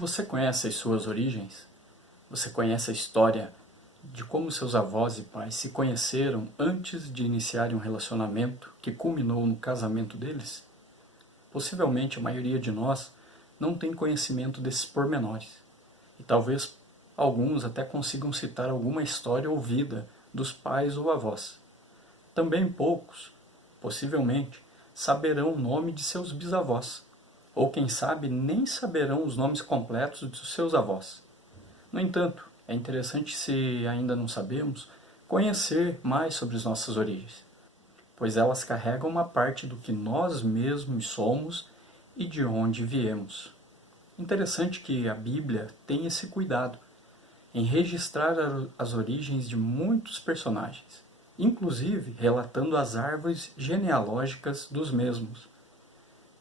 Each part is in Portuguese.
Você conhece as suas origens? Você conhece a história de como seus avós e pais se conheceram antes de iniciarem um relacionamento que culminou no casamento deles? Possivelmente a maioria de nós não tem conhecimento desses pormenores. E talvez alguns até consigam citar alguma história ouvida dos pais ou avós. Também poucos, possivelmente, saberão o nome de seus bisavós, ou quem sabe nem saberão os nomes completos dos seus avós. No entanto, é interessante, se ainda não sabemos, conhecer mais sobre as nossas origens, pois elas carregam uma parte do que nós mesmos somos e de onde viemos. Interessante que a Bíblia tem esse cuidado em registrar as origens de muitos personagens, inclusive relatando as árvores genealógicas dos mesmos.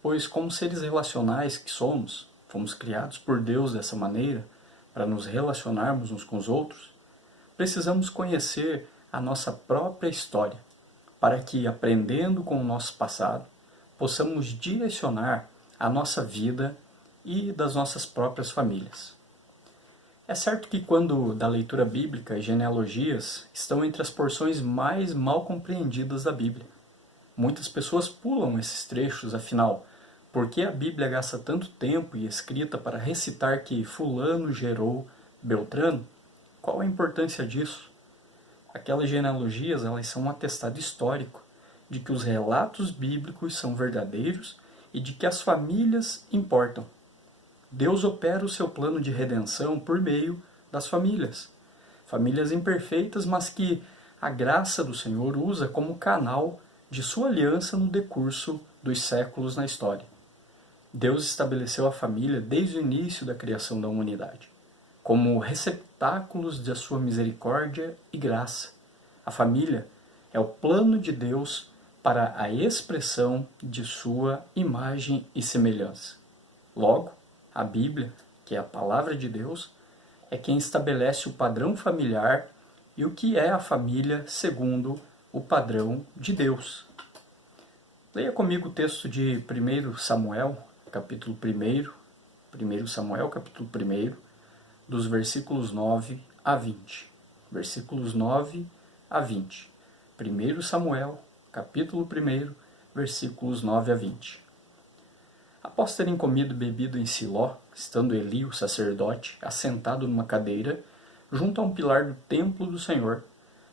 Pois, como seres relacionais que somos, fomos criados por Deus dessa maneira, para nos relacionarmos uns com os outros, precisamos conhecer a nossa própria história, para que, aprendendo com o nosso passado, possamos direcionar a nossa vida e das nossas próprias famílias. É certo que quando da leitura bíblica, as genealogias estão entre as porções mais mal compreendidas da Bíblia. Muitas pessoas pulam esses trechos, afinal, por que a Bíblia gasta tanto tempo e escrita para recitar que fulano gerou Beltrano? Qual a importância disso? Aquelas genealogias, elas são um atestado histórico de que os relatos bíblicos são verdadeiros e de que as famílias importam. Deus opera o seu plano de redenção por meio das famílias. Famílias imperfeitas, mas que a graça do Senhor usa como canal de sua aliança no decurso dos séculos na história. Deus estabeleceu a família desde o início da criação da humanidade, como receptáculos da sua misericórdia e graça. A família é o plano de Deus para a expressão de sua imagem e semelhança. Logo, a Bíblia, que é a palavra de Deus, é quem estabelece o padrão familiar e o que é a família segundo o padrão de Deus. Leia comigo o texto de 1 Samuel, capítulo 1 Samuel, capítulo 1, dos versículos 9 a 20. Versículos 9 a 20. 1 Samuel, capítulo 1, versículos 9 a 20. Após terem comido e bebido em Siló, estando Eli, o sacerdote, assentado numa cadeira, junto a um pilar do templo do Senhor,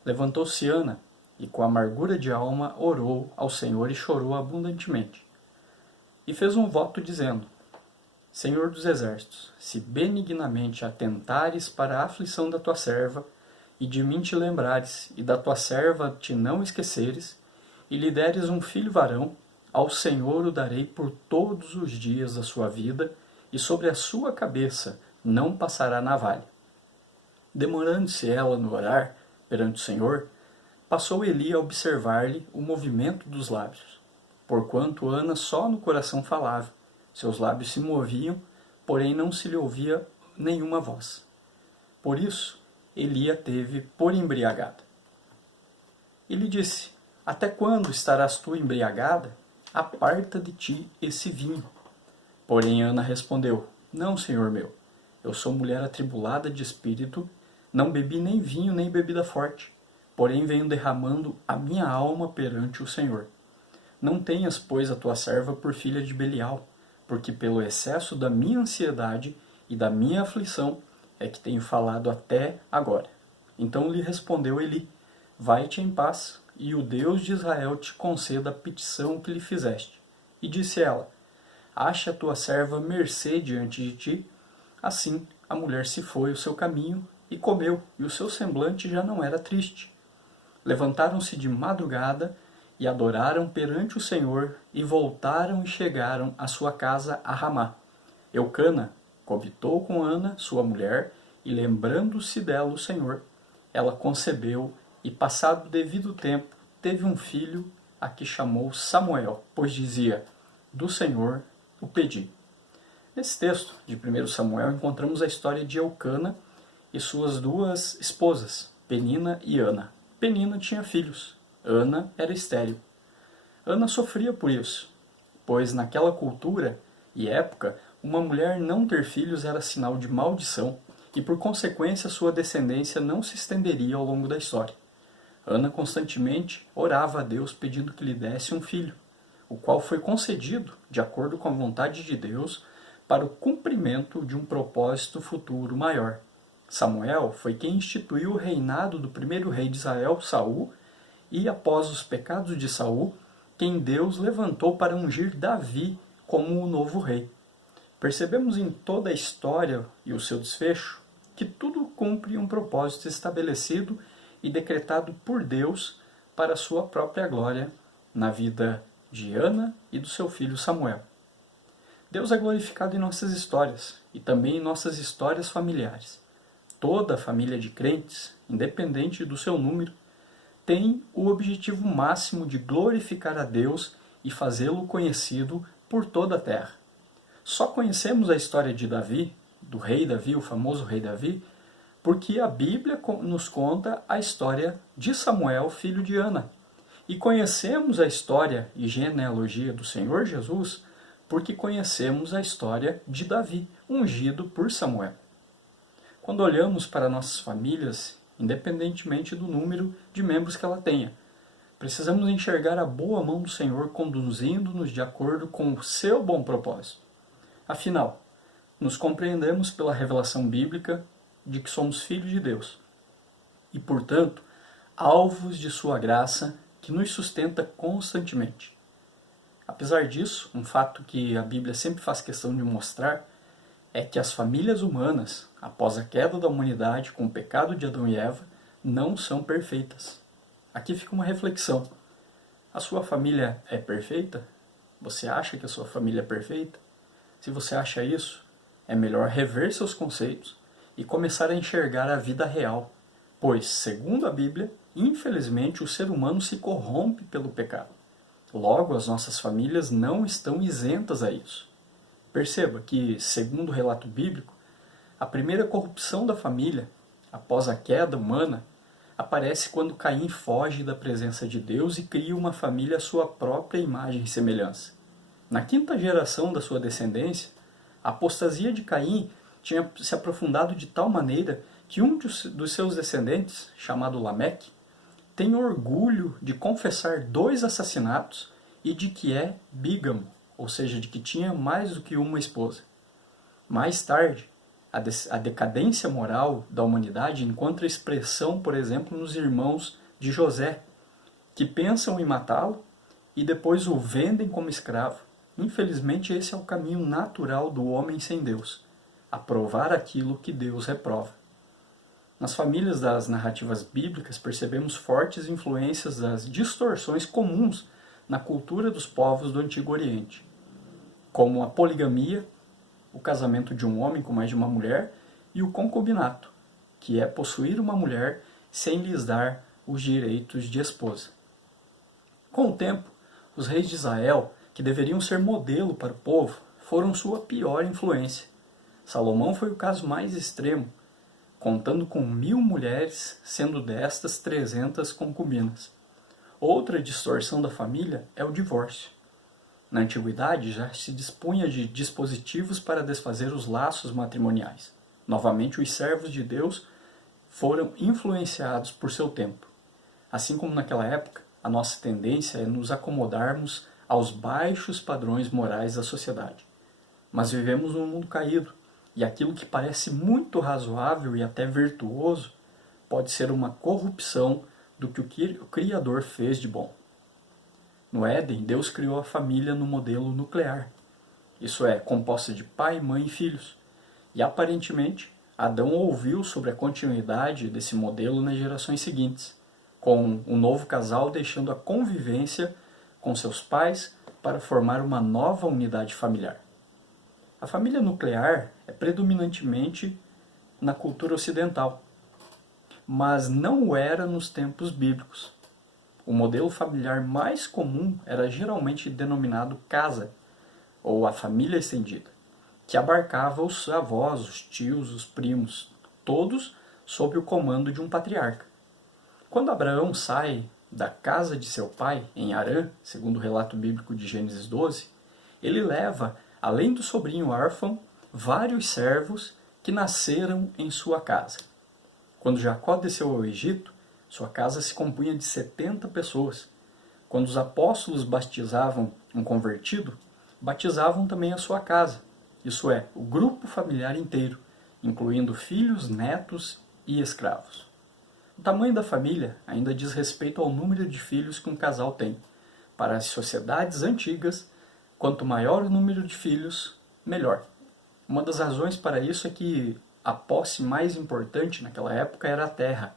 levantou-se Ana, e com amargura de alma orou ao Senhor e chorou abundantemente. E fez um voto dizendo: Senhor dos exércitos, se benignamente atentares para a aflição da tua serva, e de mim te lembrares, e da tua serva te não esqueceres, e lhe deres um filho varão, ao Senhor o darei por todos os dias da sua vida, e sobre a sua cabeça não passará navalha. Demorando-se ela no orar perante o Senhor, passou Eli a observar-lhe o movimento dos lábios. Porquanto Ana só no coração falava, seus lábios se moviam, porém não se lhe ouvia nenhuma voz. Por isso, Eli a teve por embriagada. E lhe disse: Até quando estarás tu embriagada? Aparta de ti esse vinho. Porém Ana respondeu: Não, senhor meu, eu sou mulher atribulada de espírito, não bebi nem vinho nem bebida forte, porém venho derramando a minha alma perante o Senhor. Não tenhas, pois, a tua serva por filha de Belial, porque pelo excesso da minha ansiedade e da minha aflição é que tenho falado até agora. Então lhe respondeu Eli: Vai-te em paz, e o Deus de Israel te conceda a petição que lhe fizeste. E disse ela: Acha a tua serva mercê diante de ti? Assim a mulher se foi o seu caminho e comeu, e o seu semblante já não era triste. Levantaram-se de madrugada e adoraram perante o Senhor, e voltaram e chegaram à sua casa a Ramá. Eucana coabitou com Ana, sua mulher, e lembrando-se dela o Senhor, ela concebeu, e passado o devido tempo, teve um filho, a que chamou Samuel, pois dizia: Do Senhor o pedi. Nesse texto de 1 Samuel encontramos a história de Eucana e suas duas esposas, Penina e Ana. Penina tinha filhos, Ana era estéril. Ana sofria por isso, pois naquela cultura e época uma mulher não ter filhos era sinal de maldição e, por consequência, sua descendência não se estenderia ao longo da história. Ana constantemente orava a Deus pedindo que lhe desse um filho, o qual foi concedido de acordo com a vontade de Deus para o cumprimento de um propósito futuro maior. Samuel foi quem instituiu o reinado do primeiro rei de Israel, Saul, e após os pecados de Saul, quem Deus levantou para ungir Davi como o novo rei. Percebemos em toda a história e o seu desfecho que tudo cumpre um propósito estabelecido e decretado por Deus para a sua própria glória na vida de Ana e do seu filho Samuel. Deus é glorificado em nossas histórias e também em nossas histórias familiares. Toda a família de crentes, independente do seu número, tem o objetivo máximo de glorificar a Deus e fazê-lo conhecido por toda a terra. Só conhecemos a história de Davi, do rei Davi, o famoso rei Davi, porque a Bíblia nos conta a história de Samuel, filho de Ana. E conhecemos a história e genealogia do Senhor Jesus porque conhecemos a história de Davi, ungido por Samuel. Quando olhamos para nossas famílias, independentemente do número de membros que ela tenha, precisamos enxergar a boa mão do Senhor conduzindo-nos de acordo com o seu bom propósito. Afinal, nos compreendemos pela revelação bíblica de que somos filhos de Deus e, portanto, alvos de sua graça que nos sustenta constantemente. Apesar disso, um fato que a Bíblia sempre faz questão de mostrar é que as famílias humanas, após a queda da humanidade com o pecado de Adão e Eva, não são perfeitas. Aqui fica uma reflexão. A sua família é perfeita? Você acha que a sua família é perfeita? Se você acha isso, é melhor rever seus conceitos e começar a enxergar a vida real, pois, segundo a Bíblia, infelizmente o ser humano se corrompe pelo pecado. Logo, as nossas famílias não estão isentas a isso. Perceba que, segundo o relato bíblico, a primeira corrupção da família, após a queda humana, aparece quando Caim foge da presença de Deus e cria uma família à sua própria imagem e semelhança. Na quinta geração da sua descendência, a apostasia de Caim tinha se aprofundado de tal maneira que um dos seus descendentes, chamado Lameque, tem orgulho de confessar 2 assassinatos e de que é bígamo, ou seja, de que tinha mais do que uma esposa. Mais tarde, a decadência moral da humanidade encontra expressão, por exemplo, nos irmãos de José, que pensam em matá-lo e depois o vendem como escravo. Infelizmente, esse é o caminho natural do homem sem Deus, aprovar aquilo que Deus reprova. Nas famílias das narrativas bíblicas, percebemos fortes influências das distorções comuns na cultura dos povos do Antigo Oriente, como a poligamia, o casamento de um homem com mais de uma mulher, e o concubinato, que é possuir uma mulher sem lhes dar os direitos de esposa. Com o tempo, os reis de Israel, que deveriam ser modelo para o povo, foram sua pior influência. Salomão foi o caso mais extremo, contando com 1000 mulheres, sendo destas 300 concubinas. Outra distorção da família é o divórcio. Na antiguidade já se dispunha de dispositivos para desfazer os laços matrimoniais. Novamente, os servos de Deus foram influenciados por seu tempo. Assim como naquela época, a nossa tendência é nos acomodarmos aos baixos padrões morais da sociedade. Mas vivemos num mundo caído, e aquilo que parece muito razoável e até virtuoso pode ser uma corrupção do que o Criador fez de bom. No Éden, Deus criou a família no modelo nuclear, isso é, composta de pai, mãe e filhos. E aparentemente, Adão ouviu sobre a continuidade desse modelo nas gerações seguintes, com o novo casal deixando a convivência com seus pais para formar uma nova unidade familiar. A família nuclear é predominantemente na cultura ocidental, mas não o era nos tempos bíblicos. O modelo familiar mais comum era geralmente denominado casa, ou a família estendida, que abarcava os avós, os tios, os primos, todos sob o comando de um patriarca. Quando Abraão sai da casa de seu pai, em Harã, segundo o relato bíblico de Gênesis 12, ele leva além do sobrinho órfão, vários servos que nasceram em sua casa. Quando Jacó desceu ao Egito, sua casa se compunha de 70 pessoas. Quando os apóstolos batizavam um convertido, batizavam também a sua casa, isso é, o grupo familiar inteiro, incluindo filhos, netos e escravos. O tamanho da família ainda diz respeito ao número de filhos que um casal tem. Para as sociedades antigas, quanto maior o número de filhos, melhor. Uma das razões para isso é que a posse mais importante naquela época era a terra.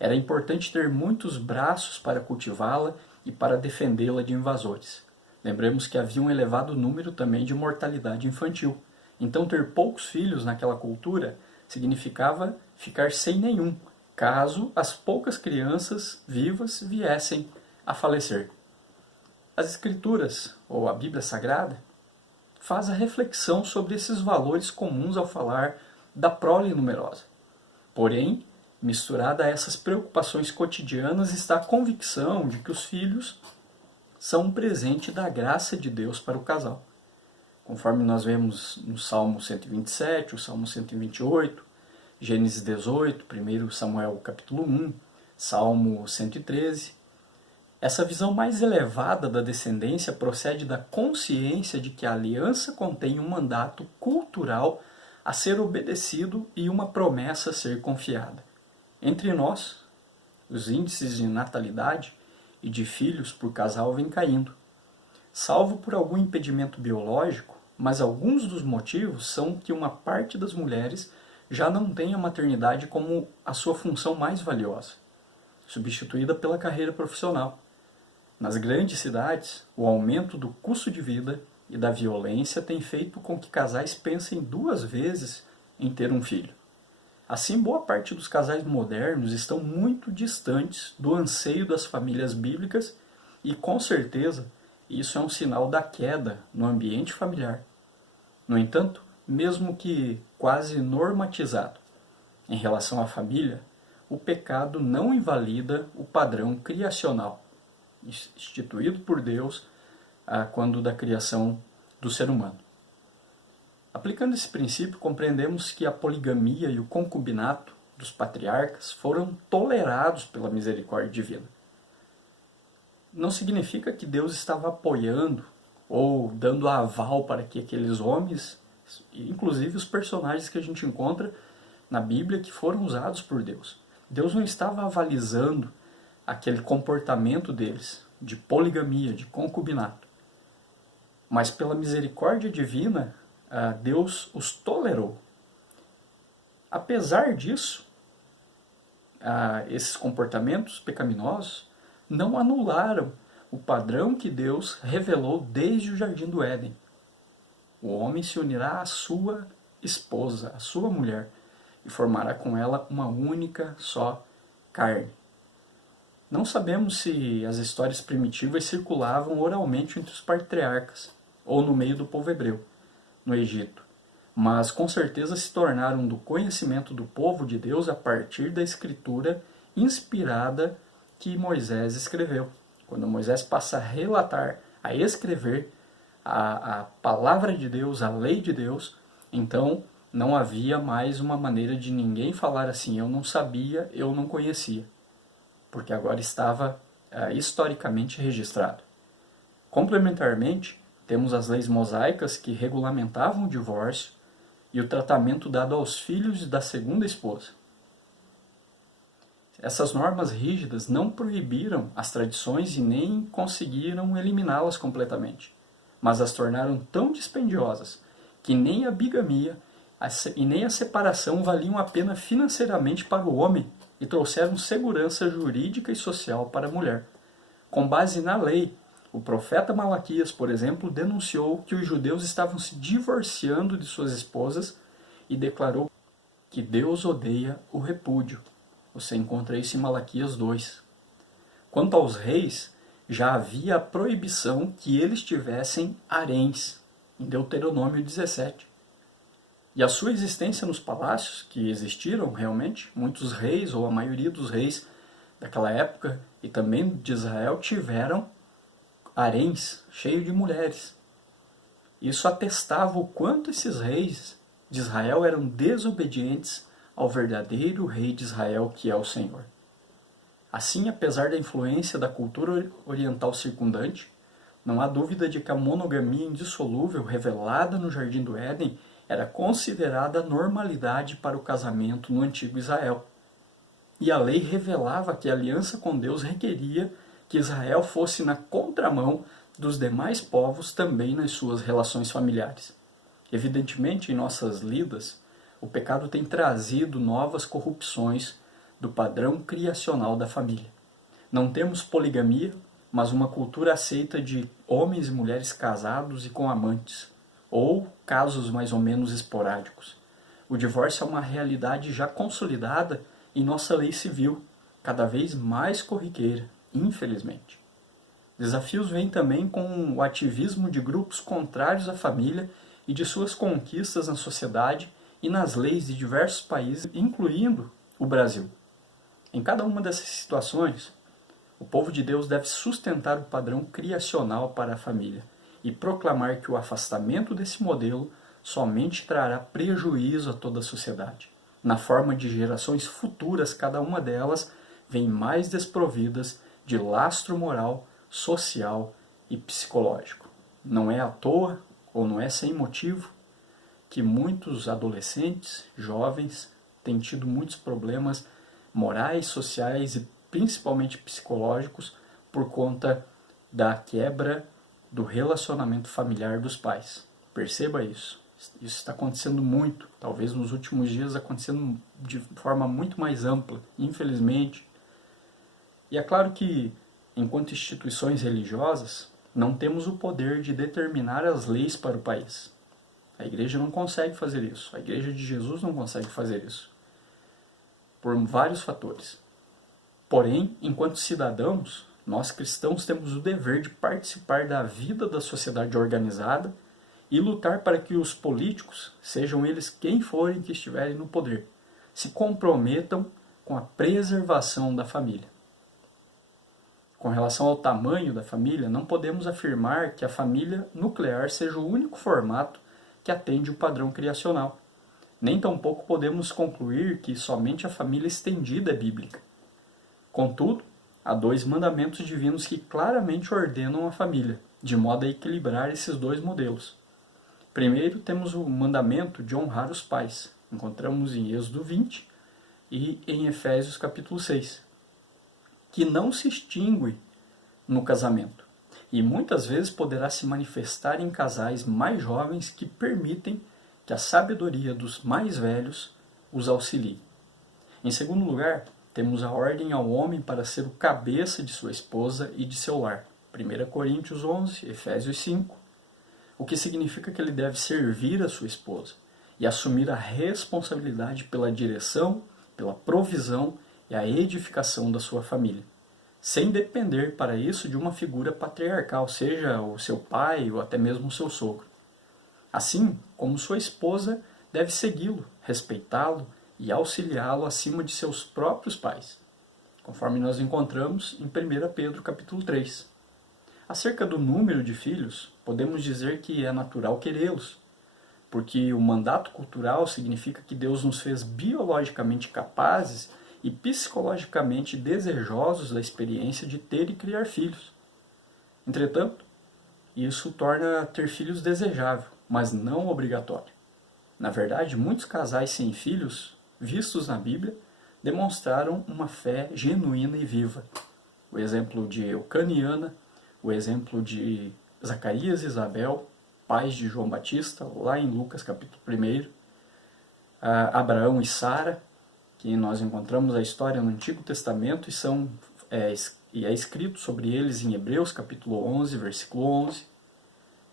Era importante ter muitos braços para cultivá-la e para defendê-la de invasores. Lembremos que havia um elevado número também de mortalidade infantil. Então ter poucos filhos naquela cultura significava ficar sem nenhum, caso as poucas crianças vivas viessem a falecer. As Escrituras, ou a Bíblia Sagrada, faz a reflexão sobre esses valores comuns ao falar da prole numerosa. Porém, misturada a essas preocupações cotidianas está a convicção de que os filhos são um presente da graça de Deus para o casal. Conforme nós vemos no Salmo 127, o Salmo 128, Gênesis 18, 1 Samuel capítulo 1, Salmo 113, essa visão mais elevada da descendência procede da consciência de que a aliança contém um mandato cultural a ser obedecido e uma promessa a ser confiada. Entre nós, os índices de natalidade e de filhos por casal vêm caindo. Salvo por algum impedimento biológico, mas alguns dos motivos são que uma parte das mulheres já não tem a maternidade como a sua função mais valiosa, substituída pela carreira profissional. Nas grandes cidades, o aumento do custo de vida e da violência tem feito com que casais pensem 2 vezes em ter um filho. Assim, boa parte dos casais modernos estão muito distantes do anseio das famílias bíblicas e, com certeza, isso é um sinal da queda no ambiente familiar. No entanto, mesmo que quase normatizado em relação à família, o pecado não invalida o padrão criacional instituído por Deus quando da criação do ser humano. Aplicando esse princípio, compreendemos que a poligamia e o concubinato dos patriarcas foram tolerados pela misericórdia divina. Não significa que Deus estava apoiando ou dando aval para que aqueles homens, inclusive os personagens que a gente encontra na Bíblia que foram usados por Deus. Deus não estava avalizando aquele comportamento deles, de poligamia, de concubinato. Mas pela misericórdia divina, Deus os tolerou. Apesar disso, esses comportamentos pecaminosos não anularam o padrão que Deus revelou desde o Jardim do Éden. O homem se unirá à sua esposa, à sua mulher, e formará com ela uma única só carne. Não sabemos se as histórias primitivas circulavam oralmente entre os patriarcas, ou no meio do povo hebreu, no Egito, mas com certeza se tornaram do conhecimento do povo de Deus a partir da escritura inspirada que Moisés escreveu. Quando Moisés passa a relatar, a escrever a palavra de Deus, a lei de Deus, então não havia mais uma maneira de ninguém falar assim, eu não sabia, eu não conhecia, porque agora estava historicamente registrado. Complementarmente, temos as leis mosaicas que regulamentavam o divórcio e o tratamento dado aos filhos da segunda esposa. Essas normas rígidas não proibiram as tradições e nem conseguiram eliminá-las completamente, mas as tornaram tão dispendiosas que nem a bigamia e nem a separação valiam a pena financeiramente para o homem e trouxeram segurança jurídica e social para a mulher. Com base na lei, o profeta Malaquias, por exemplo, denunciou que os judeus estavam se divorciando de suas esposas e declarou que Deus odeia o repúdio. Você encontra isso em Malaquias 2. Quanto aos reis, já havia a proibição que eles tivessem haréns, em Deuteronômio 17. E a sua existência nos palácios, que existiram realmente, muitos reis, ou a maioria dos reis daquela época, e também de Israel, tiveram haréns cheios de mulheres. Isso atestava o quanto esses reis de Israel eram desobedientes ao verdadeiro rei de Israel, que é o Senhor. Assim, apesar da influência da cultura oriental circundante, não há dúvida de que a monogamia indissolúvel revelada no Jardim do Éden era considerada normalidade para o casamento no antigo Israel. E a lei revelava que a aliança com Deus requeria que Israel fosse na contramão dos demais povos também nas suas relações familiares. Evidentemente, em nossas lidas, o pecado tem trazido novas corrupções do padrão criacional da família. Não temos poligamia, mas uma cultura aceita de homens e mulheres casados e com amantes, ou casos mais ou menos esporádicos. O divórcio é uma realidade já consolidada em nossa lei civil, cada vez mais corriqueira, infelizmente. Desafios vêm também com o ativismo de grupos contrários à família e de suas conquistas na sociedade e nas leis de diversos países, incluindo o Brasil. Em cada uma dessas situações, o povo de Deus deve sustentar o padrão criacional para a família e proclamar que o afastamento desse modelo somente trará prejuízo a toda a sociedade. Na forma de gerações futuras, cada uma delas vem mais desprovidas de lastro moral, social e psicológico. Não é à toa, ou não é sem motivo, que muitos adolescentes, jovens, têm tido muitos problemas morais, sociais e principalmente psicológicos por conta da quebra do relacionamento familiar dos pais. Perceba isso. Isso está acontecendo muito, talvez nos últimos dias acontecendo de forma muito mais ampla, infelizmente. E é claro que, enquanto instituições religiosas, não temos o poder de determinar as leis para o país. A igreja não consegue fazer isso. A igreja de Jesus não consegue fazer isso. Por vários fatores. Porém, enquanto cidadãos, nós cristãos temos o dever de participar da vida da sociedade organizada e lutar para que os políticos, sejam eles quem forem que estiverem no poder, se comprometam com a preservação da família. Com relação ao tamanho da família, não podemos afirmar que a família nuclear seja o único formato que atende o padrão criacional. Nem tampouco podemos concluir que somente a família estendida é bíblica. Contudo, há 2 mandamentos divinos que claramente ordenam a família, de modo a equilibrar esses 2 modelos. Primeiro, temos o mandamento de honrar os pais. Encontramos em Êxodo 20 e em Efésios capítulo 6, que não se extingue no casamento e muitas vezes poderá se manifestar em casais mais jovens que permitem que a sabedoria dos mais velhos os auxilie. Em segundo lugar, temos a ordem ao homem para ser o cabeça de sua esposa e de seu lar. 1 Coríntios 11, Efésios 5, o que significa que ele deve servir a sua esposa e assumir a responsabilidade pela direção, pela provisão e a edificação da sua família, sem depender para isso de uma figura patriarcal, seja o seu pai ou até mesmo o seu sogro. Assim como sua esposa deve segui-lo, respeitá-lo e auxiliá-lo acima de seus próprios pais, conforme nós encontramos em 1 Pedro capítulo 3. Acerca do número de filhos, podemos dizer que é natural querê-los, porque o mandato cultural significa que Deus nos fez biologicamente capazes e psicologicamente desejosos da experiência de ter e criar filhos. Entretanto, isso torna ter filhos desejável, mas não obrigatório. Na verdade, muitos casais sem filhos, vistos na Bíblia, demonstraram uma fé genuína e viva. O exemplo de Eucana e Ana, o exemplo de Zacarias e Isabel, pais de João Batista, lá em Lucas capítulo 1, Abraão e Sara, que nós encontramos a história no Antigo Testamento e é escrito sobre eles em Hebreus capítulo 11, versículo 11.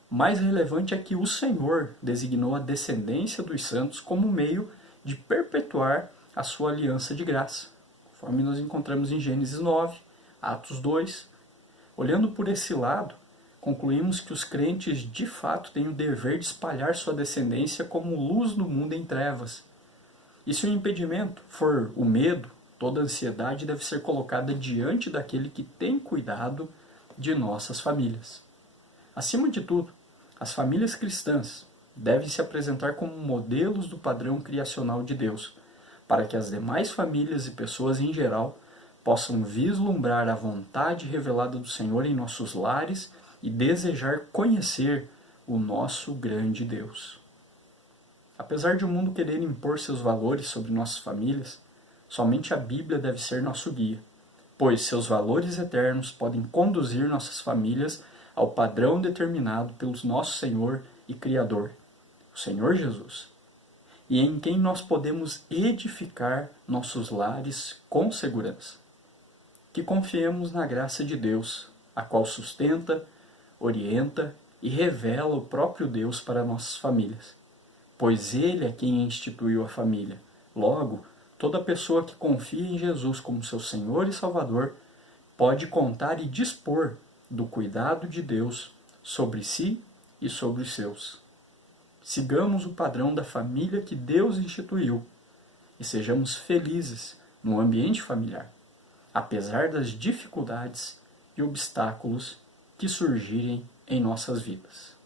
Mais relevante é que o Senhor designou a descendência dos santos como meio de perpetuar a sua aliança de graça, conforme nós encontramos em Gênesis 9, Atos 2. Olhando por esse lado, concluímos que os crentes de fato têm o dever de espalhar sua descendência como luz no mundo em trevas. E se o impedimento for o medo, toda ansiedade deve ser colocada diante daquele que tem cuidado de nossas famílias. Acima de tudo, As famílias cristãs devem se apresentar como modelos do padrão criacional de Deus, para que as demais famílias e pessoas em geral possam vislumbrar a vontade revelada do Senhor em nossos lares e desejar conhecer o nosso grande Deus. Apesar de o mundo querer impor seus valores sobre nossas famílias, somente a Bíblia deve ser nosso guia, pois seus valores eternos podem conduzir nossas famílias ao padrão determinado pelo nosso Senhor e Criador, o Senhor Jesus, e em quem nós podemos edificar nossos lares com segurança. Que confiemos na graça de Deus, a qual sustenta, orienta e revela o próprio Deus para nossas famílias, pois Ele é quem instituiu a família. Logo, toda pessoa que confia em Jesus como seu Senhor e Salvador pode contar e dispor do cuidado de Deus sobre si e sobre os seus. Sigamos o padrão da família que Deus instituiu e sejamos felizes no ambiente familiar, apesar das dificuldades e obstáculos que surgirem em nossas vidas.